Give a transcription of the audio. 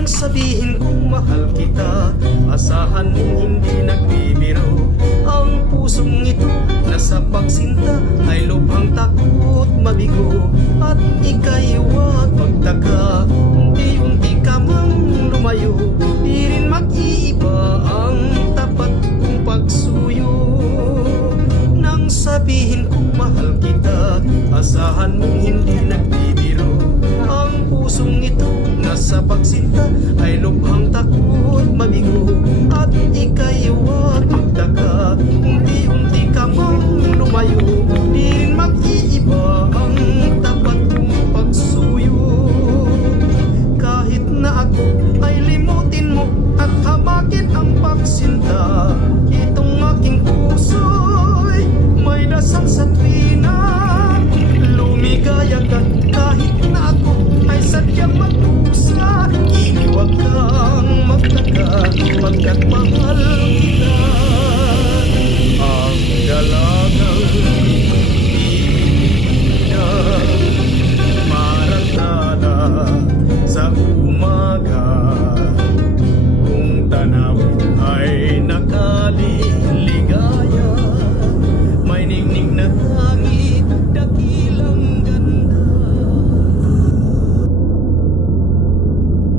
Nang sabihin kong mahal kita, asahan mong hindi nagbibiro. Ang pusong ito na sa pagsinta ay lubhang takot mabigo. At ika'y huwag magtaka, unti-unti ka mang lumayo. Di rin mag-iiba ang tapat kong pagsuyo. Nang sabihin kong mahal kita, asahan mong hindi nagbibiro. Ang pusong ito na sa pagsinta ay lubhang takot mabigo. At ika'y huwag magtaka, unti-unti ka mang lumayo. Di rin mag-iiba ang tapat kong pagsuyo. Kahit na ako ay limutin mo at hamakin ang pagsinta, itong aking puso'y may dasal sa tuwina. Lumigaya ka kahit na ako ay sadyang magpusa. Iniwag kang magtaka pagkat mahal